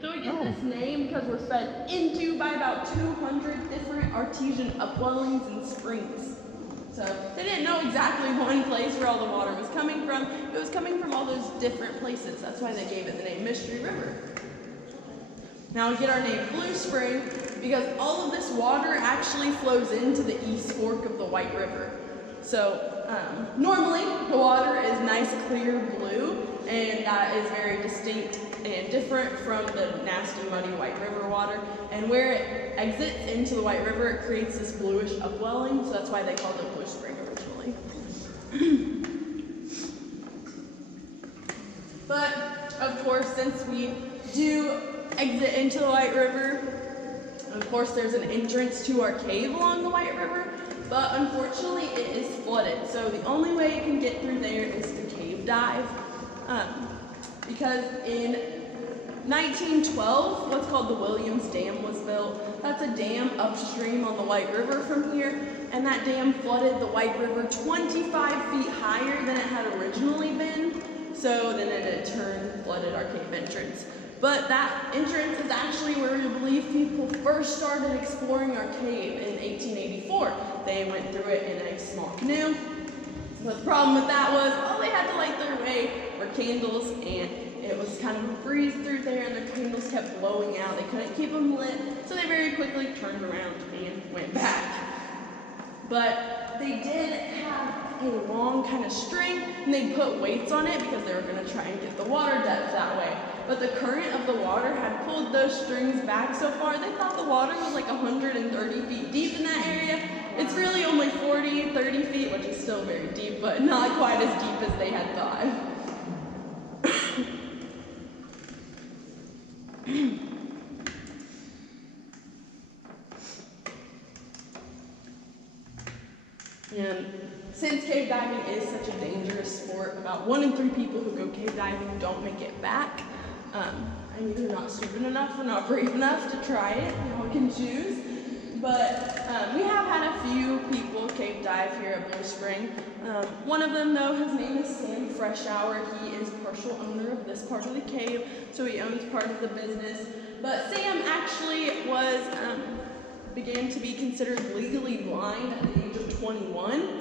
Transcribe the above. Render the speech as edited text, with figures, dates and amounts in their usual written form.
So we get this name because we're fed into by about 200 different artesian upwellings and springs. So they didn't know exactly one place where all the water was coming from. It was coming from all those different places. That's why they gave it the name Mystery River. Now we get our name Bluespring because all of this water actually flows into the East Fork of the White River. So normally the water is nice clear blue, and that is very distinct and different from the nasty muddy White River water. And where it exits into the White River, it creates this bluish upwelling, so that's why they called it Bluespring originally. But of course, since we do exit into the White River, of course there's an entrance to our cave along the White River, but unfortunately it is flooded. So the only way you can get through there is to cave dive. Because in 1912, what's called the Williams Dam was built. That's a dam upstream on the White River from here, and that dam flooded the White River 25 feet higher than it had originally been. So then it in turn flooded our cave entrance. But that entrance is actually where we believe people first started exploring our cave in 1884. They went through it in a small canoe. But the problem with that was all they had to light their way were candles, and it was kind of a breeze through there, and their candles kept blowing out. They couldn't keep them lit, so they very quickly turned around and went back. But they did have a long kind of string, and they put weights on it because they were going to try and get the water depth that way. But the current of the water had pulled those strings back so far, they thought the water was like 130 feet deep in that area. It's really only 40, 30 feet, which is still very deep, but not quite as deep as they had thought. And since cave diving is such a dangerous sport, about 1 in 3 people who go cave diving don't make it back. I'm either not stupid enough or not brave enough to try it. Y'all can choose. But we have had a few people cave dive here at Bluespring. One of them, though, his name is Sam Freshour. He is partial owner of this part of the cave, so he owns part of the business. But Sam actually began to be considered legally blind at the age of 21.